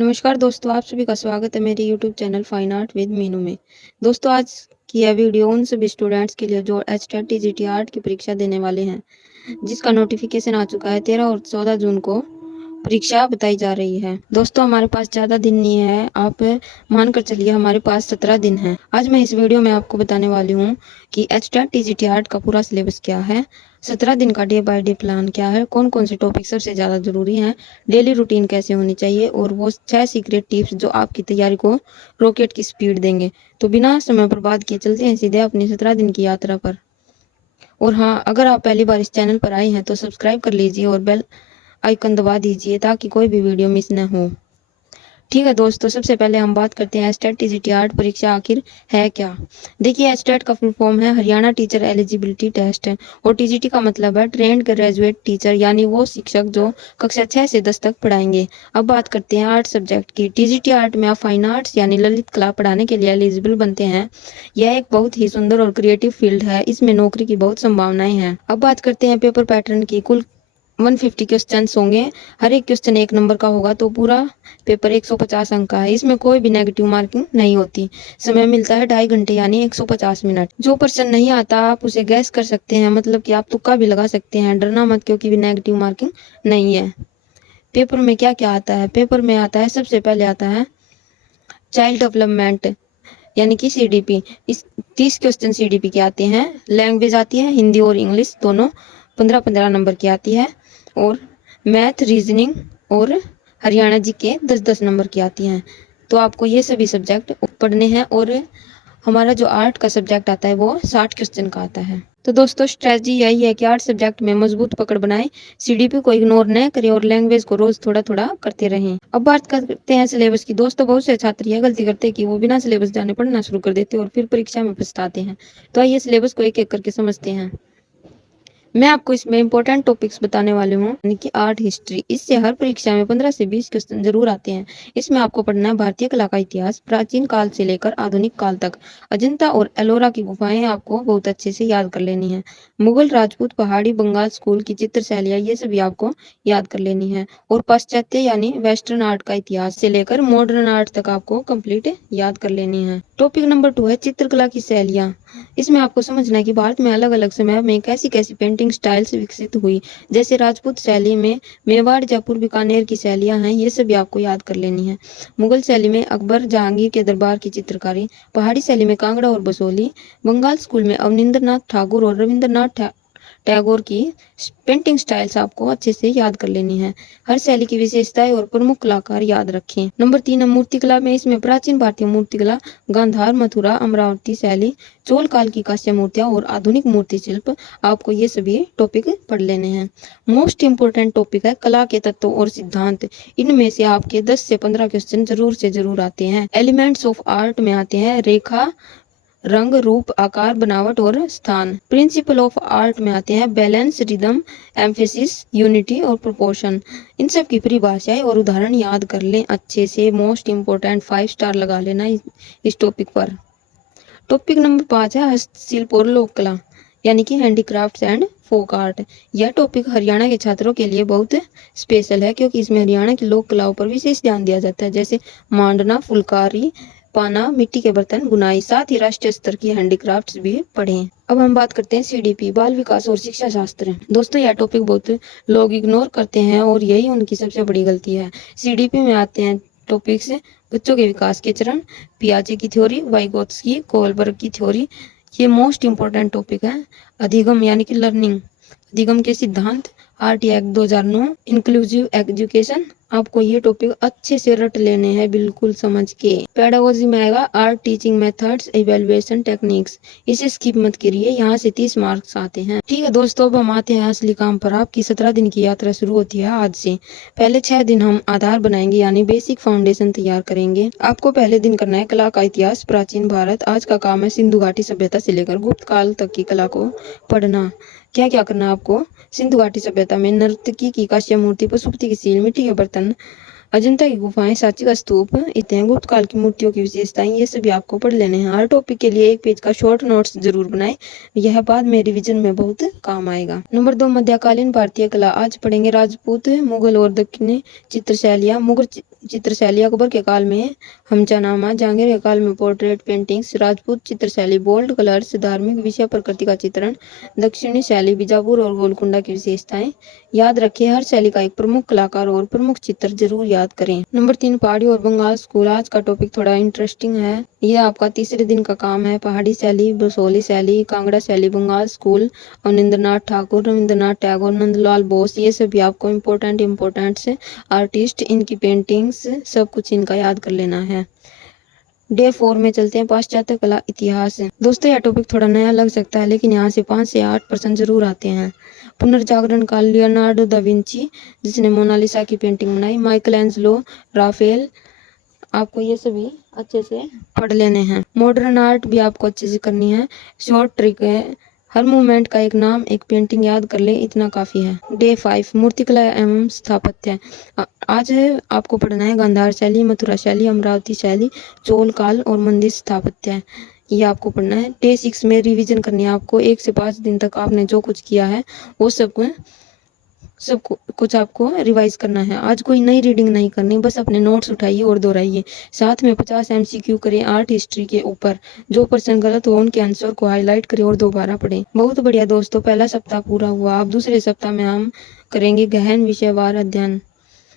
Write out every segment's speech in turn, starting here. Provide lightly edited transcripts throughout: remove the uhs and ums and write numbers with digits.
नमस्कार दोस्तों, आप सभी का स्वागत है मेरे YouTube channel fine art with Meenu में। दोस्तों, आज की यह वीडियो उन सभी स्टूडेंट्स के लिए जो एचटेट टीजीटी आर्ट की परीक्षा देने वाले हैं, जिसका नोटिफिकेशन आ चुका है। 13 और 14 जून को परीक्षा बताई जा रही है। दोस्तों, हमारे पास ज़्यादा दिन नहीं है, आप मानकर चलिए हमारे पास 17 दिन है। आज मैं इस वीडियो में आपको बताने वाली हूँ कि एचटेट टीजीटी आर्ट का पूरा सिलेबस क्या है, 17 दिन का डे बाय डे प्लान क्या है, कौन कौन से टॉपिक सबसे ज़्यादा ज़रूरी हैं, डेली रूटीन कैसे होनी चाहिए और वो 6 सीक्रेट टिप्स जो आपकी तैयारी को रॉकेट की स्पीड देंगे। तो बिना समय बर्बाद किए चलते हैं सीधे अपनी 17 दिन की यात्रा पर। और हाँ, अगर आप पहली बार इस चैनल पर आए हैं तो सब्सक्राइब कर लीजिए और बेल आइकन दबा दीजिए ताकि कोई भी वीडियो मिस न हो। ठीक है दोस्तों, सबसे पहले हम बात करते हैं एचटेट टीजीटी आर्ट परीक्षा आखिर है क्या। देखिए, एचटेट का फुल फॉर्म है हरियाणा टीचर एलिजिबिलिटी टेस्ट और टीजीटी का मतलब है ट्रेंड ग्रेजुएट टीचर, यानी वो शिक्षक जो कक्षा 6 से 10 तक पढ़ाएंगे। अब बात करते हैं आर्ट सब्जेक्ट की। टीजीटी आर्ट में आप फाइन आर्ट्स यानी ललित कला पढ़ाने के लिए एलिजिबल बनते हैं। यह एक बहुत ही सुंदर और क्रिएटिव फील्ड है, इसमें नौकरी की बहुत संभावनाएं हैं। अब बात करते हैं पेपर पैटर्न की। कुल 150 क्वेश्चन होंगे, हर एक क्वेश्चन 1 नंबर का होगा, तो पूरा पेपर 150 अंक का है। इसमें कोई भी नेगेटिव मार्किंग नहीं होती। समय मिलता है 2.5 घंटे यानी 150 मिनट। जो प्रश्न नहीं आता आप उसे गैस कर सकते हैं, मतलब कि आप तुक्का भी लगा सकते हैं। डरना मत, क्योंकि भी नेगेटिव मार्किंग नहीं है। पेपर में क्या क्या आता है? पेपर में आता है, सबसे पहले आता है चाइल्ड डेवलपमेंट यानी कि सीडीपी। इस 30 क्वेश्चन सीडीपी के आते हैं। लैंग्वेज आती है हिंदी और इंग्लिश दोनों, 15-15 नंबर की आती है। और मैथ, रीजनिंग और हरियाणा जी के 10-10 नंबर की आती हैं। तो आपको ये सभी सब्जेक्ट पढ़ने हैं। और हमारा जो आर्ट का सब्जेक्ट आता है वो 60 क्वेश्चन का आता है। तो दोस्तों, स्ट्रेटजी यही है कि आर्ट सब्जेक्ट में मजबूत पकड़ बनाएं, सीडीपी को इग्नोर न करें और लैंग्वेज को रोज थोड़ा थोड़ा करते रहें। अब बात करते हैं सिलेबस की। दोस्तों, बहुत से छात्र यह गलती करते हैं कि वो बिना सिलेबस जाने पढ़ना शुरू कर देते हैं और फिर परीक्षा में पछताते हैं। तो आइए सिलेबस को एक एक करके समझते हैं। मैं आपको इसमें इंपॉर्टेंट टॉपिक्स बताने वाली हूँ, यानी कि आर्ट हिस्ट्री। इससे हर परीक्षा में 15 से 20 क्वेश्चन जरूर आते हैं। इसमें आपको पढ़ना है भारतीय कला का इतिहास, प्राचीन काल से लेकर आधुनिक काल तक। अजंता और एलोरा की गुफाएं आपको बहुत अच्छे से याद कर लेनी है। मुगल, राजपूत, पहाड़ी, बंगाल स्कूल की चित्र शैलियाँ, ये सभी आपको याद कर लेनी है। और पाश्चात्य यानी वेस्टर्न आर्ट का इतिहास से लेकर मॉडर्न आर्ट तक आपको कंप्लीट याद कर लेनी है। टॉपिक नंबर 2 है चित्रकला की शैलियाँ। इसमें आपको समझना है कि भारत में अलग अलग समय में कैसी कैसी पेंटिंग स्टाइल्स विकसित हुई। जैसे राजपूत शैली में मेवाड़, जयपुर, बीकानेर की शैलियां हैं, ये सभी आपको याद कर लेनी है। मुगल शैली में अकबर, जहांगीर के दरबार की चित्रकारी। पहाड़ी शैली में कांगड़ा और बसोली। बंगाल स्कूल में अवनिंद्रनाथ ठाकुर और रविंद्रनाथ टैगोर की पेंटिंग स्टाइल्स आपको अच्छे से याद कर लेनी है। हर शैली की विशेषताएं और प्रमुख कलाकार याद रखें। नंबर 3 है मूर्तिकला में। इसमें प्राचीन भारतीय मूर्तिकला, गांधार, मथुरा, अमरावती शैली, चोल काल की कांस्य मूर्तियां और आधुनिक मूर्ति शिल्प, आपको ये सभी टॉपिक पढ़ लेने हैं। मोस्ट इंपोर्टेंट टॉपिक है कला के तत्व और सिद्धांत। इनमें से आपके 10 से 15 क्वेश्चन जरूर से जरूर आते हैं। एलिमेंट्स ऑफ आर्ट में आते हैं रेखा, रंग, रूप, आकार, बनावट और स्थान। प्रिंसिपल ऑफ आर्ट में आते हैं बैलेंस, रिदम, एम्फेसिस, यूनिटी और प्रोपोर्शन। इन सब की परिभाषाएं और उदाहरण याद कर लें अच्छे से। मोस्ट इंपोर्टेंट 5 स्टार लगा लेना इस टॉपिक पर। टॉपिक नंबर 5 है हस्तशिल्प और लोक कला, यानी कि हैंडीक्राफ्ट्स एंड फोक आर्ट। यह टॉपिक हरियाणा के छात्रों के लिए बहुत स्पेशल है, क्योंकि इसमें हरियाणा की लोक कलाओं पर विशेष ध्यान दिया जाता है, जैसे मांडना, फुलकारी, पाना, मिट्टी के बर्तन, बुनाई। साथ ही राष्ट्रीय स्तर की हैंडीक्राफ्ट्स भी पढ़ें। अब हम बात करते हैं सीडीपी, बाल विकास और शिक्षा शास्त्र। दोस्तों, यह टॉपिक बहुत लोग इग्नोर करते हैं और यही उनकी सबसे बड़ी गलती है। सीडीपी में आते हैं टॉपिक्स बच्चों के विकास के चरण, पियाजे की थ्योरी, वाइगोत्स्की, कोलबर्ग की थ्योरी, ये मोस्ट इंपोर्टेंट टॉपिक है। अधिगम यानी कि लर्निंग, अधिगम के सिद्धांत, आरटी एक्ट 2009, इंक्लूसिव एजुकेशन, आपको ये टॉपिक अच्छे से रट लेने हैं बिल्कुल समझ के। पेडागोजी में आएगा art teaching methods, evaluation techniques, इसे स्किप मत करिए, यहाँ से 30 मार्क्स आते हैं। ठीक है दोस्तों, अब हम आते हैं असली काम पर। आपकी 17 दिन की यात्रा शुरू होती है आज से। पहले 6 दिन हम आधार बनाएंगे यानी बेसिक फाउंडेशन तैयार करेंगे। आपको पहले दिन करना है कला का इतिहास, प्राचीन भारत। आज का काम है सिंधु घाटी सभ्यता से लेकर गुप्त काल तक की कला को पढ़ना। क्या क्या करना है आपको? सिंधु घाटी सभ्यता में नर्तकी की कांस्य मूर्ति, पशुपति की सील, मिट्टी के बर्तन, अजंता की गुफाएं, सांची का स्तूप, इतने गुप्त काल की मूर्तियों की विशेषताएं, ये सभी आपको पढ़ लेने हैं। हर टॉपिक के लिए 1 पेज का शॉर्ट नोट्स जरूर बनाएं, यह बाद में रिवीजन में बहुत काम आएगा। नंबर 2 मध्यकालीन भारतीय कला। आज पढ़ेंगे राजपूत, मुगल और दक्षिणी चित्रशैलियां। चित्रशैली अकबर के काल में हमचानामा, जहांगीर के काल में पोर्ट्रेट पेंटिंग्स, राजपूत चित्रशैली बोल्ड कलर्स, धार्मिक विषय प्रकृति का चित्रण, दक्षिणी शैली बीजापुर और गोलकुंडा की विशेषताएं। याद रखें, हर शैली का एक प्रमुख कलाकार और प्रमुख चित्र जरूर याद करें। नंबर 3, पहाड़ी और बंगाल स्कूल। आज का टॉपिक थोड़ा इंटरेस्टिंग है। यह आपका तीसरे दिन का काम है। पहाड़ी शैली, बसोली शैली, कांगड़ा शैली, बंगाल स्कूल, अवनिंद्रनाथ ठाकुर, रविंद्रनाथ टैगोर, नंदलाल बोस, ये सभी आपको इम्पोर्टेंट से आर्टिस्ट, इनकी पेंटिंग्स, सब कुछ इनका याद कर लेना है। डे 4 में चलते हैं, पाश्चात्य कला इतिहास। दोस्तों, यह टॉपिक थोड़ा नया लग सकता है, लेकिन यहाँ से 5 से 8% जरूर आते हैं। पुनर्जागरण काल, लियोनार्डो दा विंची जिसने मोनालिसा की पेंटिंग बनाई, माइकल एंजेलो, राफेल, आपको ये सभी अच्छे से पढ़ लेने हैं। मॉडर्न आर्ट भी आपको अच्छे से करनी है। शॉर्ट ट्रिक है, हर मूवमेंट का एक नाम, एक पेंटिंग याद कर ले, इतना काफी है। डे 5, मूर्तिकला एवं स्थापत्य। आज आपको पढ़ना है गांधार शैली, मथुरा शैली, अमरावती शैली, चोल काल और मंदिर स्थापत्य, ये आपको पढ़ना है। डे 6 में रिवीजन करनी है आपको। 1 से 5 दिन तक आपने जो कुछ किया है वो सब कुछ आपको रिवाइज करना है। आज कोई नई रीडिंग नहीं करनी, बस अपने नोट्स उठाइए और दोहराइए। साथ में 50 MCQ करें आर्ट हिस्ट्री के ऊपर। जो पर्सन गलत हो उनके आंसर को हाईलाइट करें और दोबारा पढ़ें। बहुत बढ़िया दोस्तों, पहला सप्ताह पूरा हुआ। अब दूसरे सप्ताह में हम करेंगे गहन विषयवार अध्ययन,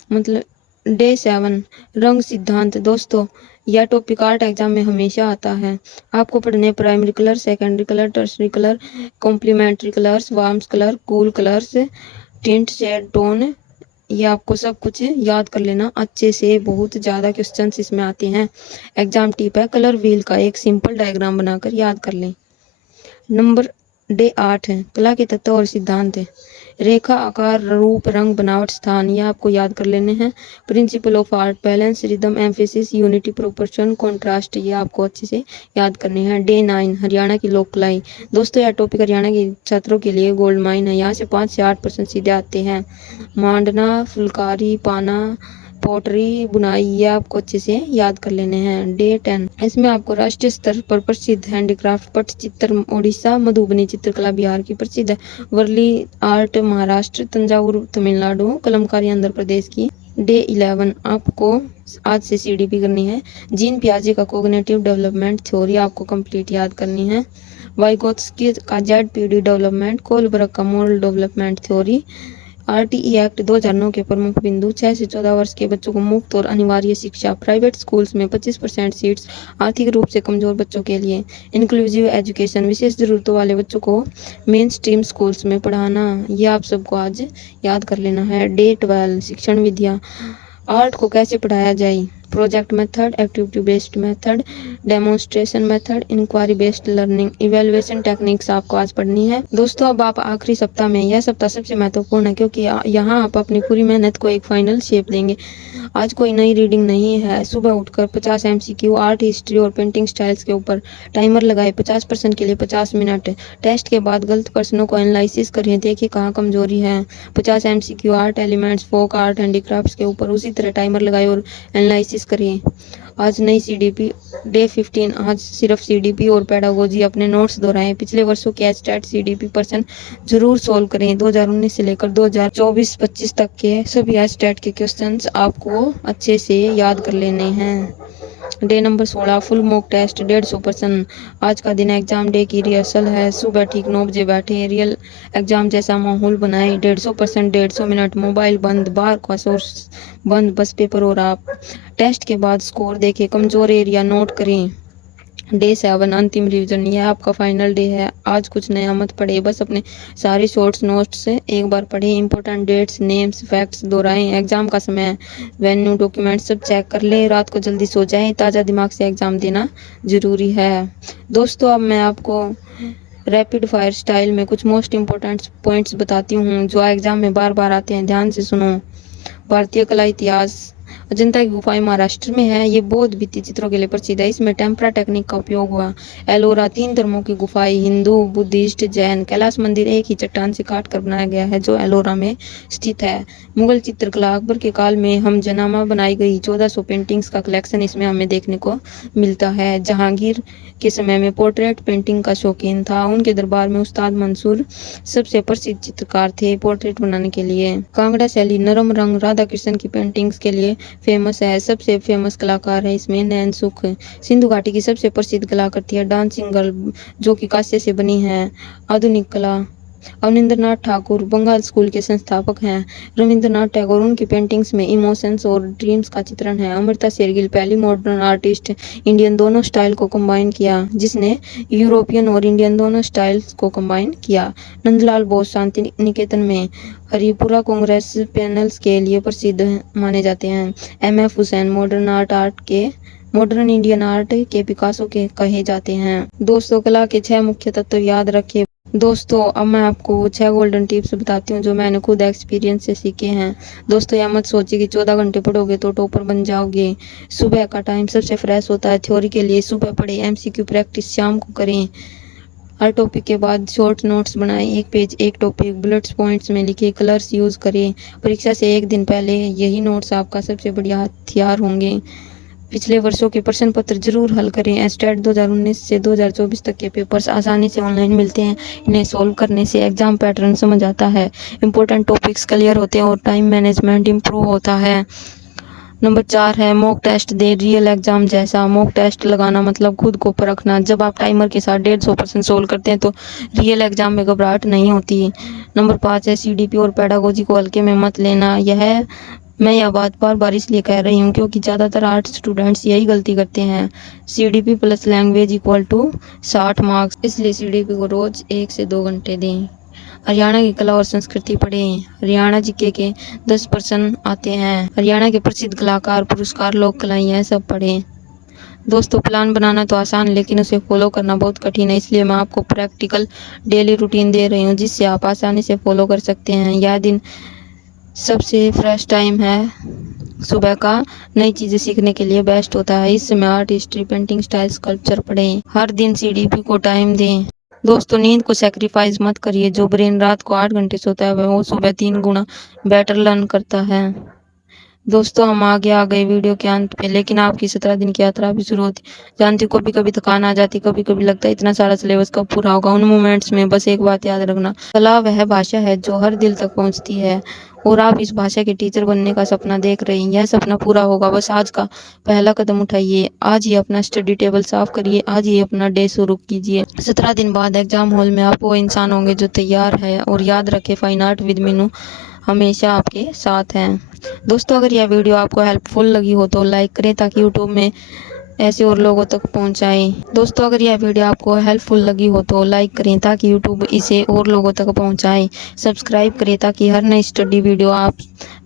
मतलब डे 7, रंग सिद्धांत। दोस्तों, यह टॉपिक आर्ट एग्जाम में हमेशा आता है। आपको पढ़ने primary colour, secondary colour, tertiary colour, complementary colours, warms colour, cool colours, tint, shade, tone, ये आपको सब कुछ याद कर लेना अच्छे से। बहुत ज़्यादा क्वेश्चंस इसमें आते हैं। एग्जाम टिप है, कलर व्हील का एक सिंपल डायग्राम बनाकर याद कर लें। नंबर डे 8 है, कला के तत्व और सिद्धांत है। रेखा, आकार, रूप, रंग, बनावट, स्थान, ये आपको याद कर लेने हैं। Principle of art, balance, rhythm, emphasis, unity, proportion, contrast, ये आपको अच्छे से याद करने हैं। डे 9, हरियाणा की लोक कलाई। दोस्तों, यह टॉपिक हरियाणा के छात्रों के लिए गोल्ड माइन है। यहाँ से 5 से 8% सीधे आते हैं। मांडना, फुलकारी, पाना, पोटरी, बुनाई, ये आपको अच्छे से याद कर लेने हैं। डे 10, इसमें आपको राष्ट्रीय स्तर पर प्रसिद्ध हैंडीक्राफ्ट, पट्टचित्र उड़ीसा, मधुबनी चित्रकला बिहार की प्रसिद्ध है, वर्ली आर्ट महाराष्ट्र, तंजावुर तमिलनाडु, कलमकारी आंध्र प्रदेश की। डे 11, आपको आज से CDP करनी है। जीन पियाजे का कोग्निटिव डेवलपमेंट थ्योरी आपको कंप्लीट याद करनी है। वाइगोत्स्की का ZPD डेवलपमेंट, कोलबर्ग का model development theory, RTE act 2009 के प्रमुख बिंदु। 6 से 14 वर्ष के बच्चों को मुफ्त और अनिवार्य शिक्षा, प्राइवेट स्कूल्स में 25% सीट्स, आर्थिक रूप से कमजोर बच्चों के लिए। इंक्लूसिव एजुकेशन, विशेष जरूरतों वाले बच्चों को मेन स्ट्रीम स्कूल्स में पढ़ाना, यह आप सबको आज याद कर लेना है। डे 12, शिक्षण विद्या, आर्ट को कैसे पढ़ाया जाए, project method, activity based method, demonstration method, inquiry based learning, evaluation techniques आपको आज पढ़नी है। दोस्तों, अब आप आखिरी सप्ताह में, यह सप्ताह सबसे महत्वपूर्ण है क्योंकि यहाँ आप अपनी पूरी मेहनत को एक फाइनल शेप देंगे। आज कोई नई रीडिंग नहीं है। सुबह उठकर 50 MCQ आर्ट हिस्ट्री और पेंटिंग स्टाइल्स के ऊपर टाइमर लगाए, 50% के लिए 50 मिनट। टेस्ट के बाद गलत प्रश्नों को एनालिसिस करिए, देखिए कहाँ कमजोरी है। 50 MCQ art elements, folk art, handicrafts के ऊपर उसी तरह टाइमर लगाए और एनालिसिस करिए। आज नई CDP। डे 15, आज सिर्फ CDP और पेडागोजी, अपने नोट्स दोहराएं। पिछले वर्षों के एचटेट CDP पर्सन जरूर सोल्व करें। 2019 से लेकर 2024-25 तक के सभी एचटेट के क्वेश्चंस आपको अच्छे से याद कर लेने हैं। Day number 16, full mock test 150%। आज का दिन एग्जाम डे की रिहर्सल है। सुबह ठीक 9 बजे बैठे, रियल एग्जाम जैसा माहौल बनाए। 150%, 150 मिनट, मोबाइल बंद, बाहर का सोर्स बंद, बस पेपर और आप। टेस्ट के बाद स्कोर देखें, कमजोर एरिया नोट करें। डे 7, अंतिम रिवीजन, यह आपका फाइनल डे है। आज कुछ नया मत पढ़े, बस अपने सारे शॉर्ट्स नोट्स एक बार पढ़े। इंपॉर्टेंट डेट्स, नेम्स, फैक्ट्स दोहराएं। एग्जाम का समय, वेन्यू, डॉक्यूमेंट्स सब चेक कर ले। रात को जल्दी सो जाएं, ताज़ा दिमाग से एग्जाम देना जरूरी है। दोस्तों, अब मैं आपको रैपिड फायर स्टाइल में कुछ मोस्ट इम्पोर्टेंट पॉइंट्स बताती हूँ जो एग्जाम में बार बार आते हैं, ध्यान से सुनो। भारतीय कला इतिहास, अजंता की गुफाएं महाराष्ट्र में है। ये बौद्ध भित्ति चित्रों के लिए प्रसिद्ध है। इसमें टेम्परा टेक्निक का उपयोग हुआ। एलोरा, 3 धर्मों की गुफाएं, हिंदू, बुद्धिस्ट, जैन। कैलाश मंदिर एक ही चट्टान से काट कर बनाया गया है जो एलोरा में स्थित है। मुगल चित्रकला, अकबर के काल में हमजनामा बनाई गई 1400 पेंटिंग्स का कलेक्शन इसमें हमें देखने को मिलता है। जहांगीर के समय में पोर्ट्रेट पेंटिंग का शौकीन था। उनके दरबार में उस्ताद मंसूर सबसे प्रसिद्ध चित्रकार थे पोर्ट्रेट बनाने के लिए। कांगड़ा शैली, नरम रंग, राधा कृष्ण की पेंटिंग्स के लिए फेमस है, सबसे फेमस कलाकार है इसमें नैन सुख। सिंधु घाटी की सबसे प्रसिद्ध कलाकृति है डांसिंग गर्ल, जो कि कांस्य से बनी है। आधुनिक कला, अवनींद्रनाथ ठाकुर बंगाल स्कूल के संस्थापक हैं। रविंद्रनाथ टैगोर, उनकी पेंटिंग्स में इमोशंस और ड्रीम्स का चित्रण है। अमृता शेरगिल पहली मॉडर्न आर्टिस्ट इंडियन दोनों स्टाइल को कंबाइन किया, जिसने यूरोपियन और इंडियन दोनों स्टाइल्स को कंबाइन किया। नंदलाल बोस शांति निकेतन में हरिपुरा कांग्रेस पैनल्स के लिए प्रसिद्ध माने जाते हैं। MF. Hussain modern Indian art के पिकासो के कहे जाते हैं। दोस्तों, कला के 6 मुख्य तत्व याद रखें। दोस्तों, अब मैं आपको 6 गोल्डन टिप्स बताती हूँ जो मैंने खुद एक्सपीरियंस से सीखे हैं। दोस्तों, यह मत सोचिए कि 14 घंटे पढ़ोगे तो टॉपर बन जाओगे। सुबह का टाइम सबसे फ्रेश होता है। थ्योरी के लिए सुबह पढ़ें, एमसीक्यू प्रैक्टिस शाम को करें। हर टॉपिक के बाद शॉर्ट नोट्स बनाएं, एक पेज एक टॉपिक बुलेट्स पॉइंट्स में लिखे, कलर्स यूज करें। परीक्षा से एक दिन पहले यही नोट्स आपका सबसे बढ़िया हथियार होंगे। पिछले वर्षों के प्रश्न पत्र जरूर हल करें। एस्टेट 2019 से 2024 तक के पेपर्स आसानी से ऑनलाइन मिलते हैं। इन्हें सोल्व करने से एग्जाम पैटर्न समझ आता है, इंपॉर्टेंट टॉपिक्स क्लियर होते हैं और टाइम मैनेजमेंट इंप्रूव होता है। नंबर 4 है मॉक टेस्ट दे, रियल एग्जाम जैसा। मॉक टेस्ट लगाना मतलब खुद को परखना। जब आप टाइमर के साथ 150% सोल्व करते हैं तो रियल एग्जाम में घबराहट नहीं होती। नंबर 5 है सीडीपी और पेडागोजी को हल्के में मत लेना। मैं यह बात बार बार इसलिए कह रही हूँ क्योंकि ज़्यादातर आर्ट स्टूडेंट्स यही गलती करते हैं। CDP plus language equal to 60 marks, इसलिए सीडीपी को रोज 1 से 2 घंटे दें। हरियाणा की कला और संस्कृति पढ़ें। हरियाणा जीके के 10 प्रश्न आते हैं। हरियाणा के प्रसिद्ध कलाकार, पुरस्कार, लोक कलाएं, यह सब पढ़ें। दोस्तों, प्लान बनाना तो आसान लेकिन उसे फॉलो करना बहुत कठिन है, इसलिए मैं आपको प्रैक्टिकल डेली रूटीन दे रही हूँ जिससे आप आसानी से फॉलो कर सकते हैं। यह दिन सबसे फ्रेश टाइम है सुबह का, नई चीजें सीखने के लिए बेस्ट होता है। इस समय art, history, painting, style, sculpture पढ़ें। हर दिन सीडीपी को टाइम दें। दोस्तों, नींद को सेक्रीफाइस मत करिए। जो ब्रेन रात को 8 घंटे सोता है वो सुबह 3 गुना बेटर लर्न करता है। दोस्तों, हम आ गए वीडियो के अंत पे, लेकिन आपकी 17 दिन की यात्रा भी शुरू होती। जानती, कभी कभी थकान आ जाती, कभी कभी लगता है इतना सारा सिलेबस कब पूरा होगा। उन मोमेंट्स में बस एक बात याद रखना, कला वह भाषा है जो हर दिल तक पहुंचती है और आप इस भाषा के टीचर बनने का सपना देख रहे हैं। यह सपना पूरा होगा, बस आज का पहला कदम उठाइए। आज ही अपना स्टडी टेबल साफ करिए, आज ही अपना डे शुरू कीजिए। 17 दिन बाद एग्जाम हॉल में आप वो इंसान होंगे जो तैयार है। और याद रखें, फाइन आर्ट विद मीनू हमेशा आपके साथ हैं। दोस्तों, अगर यह वीडियो आपको हेल्पफुल लगी हो तो लाइक करें ताकि यूट्यूब में ऐसे और लोगों तक पहुंचाएं। दोस्तों, अगर यह वीडियो आपको हेल्पफुल लगी हो तो लाइक करें ताकि यूट्यूब इसे और लोगों तक पहुंचाए। सब्सक्राइब करें ताकि हर नई स्टडी वीडियो आप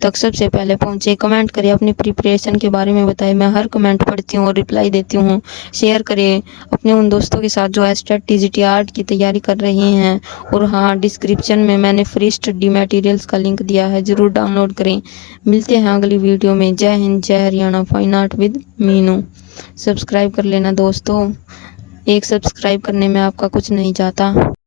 तक सबसे पहले पहुंचे। कमेंट करें, अपनी प्रिपरेशन के बारे में बताएं, मैं हर कमेंट पढ़ती हूँ और रिप्लाई देती हूँ। शेयर करें अपने उन दोस्तों के साथ जो एस्टेट टीजीटी आर्ट की तैयारी कर रहे हैं। और हाँ, डिस्क्रिप्शन में मैंने फ्री स्टडी मटेरियल्स का लिंक दिया है, जरूर डाउनलोड करें। मिलते हैं अगली वीडियो में। जय हिंद, जय Haryana. Fine art with Meenu subscribe कर लेना दोस्तों, एक सब्सक्राइब करने में आपका कुछ नहीं जाता।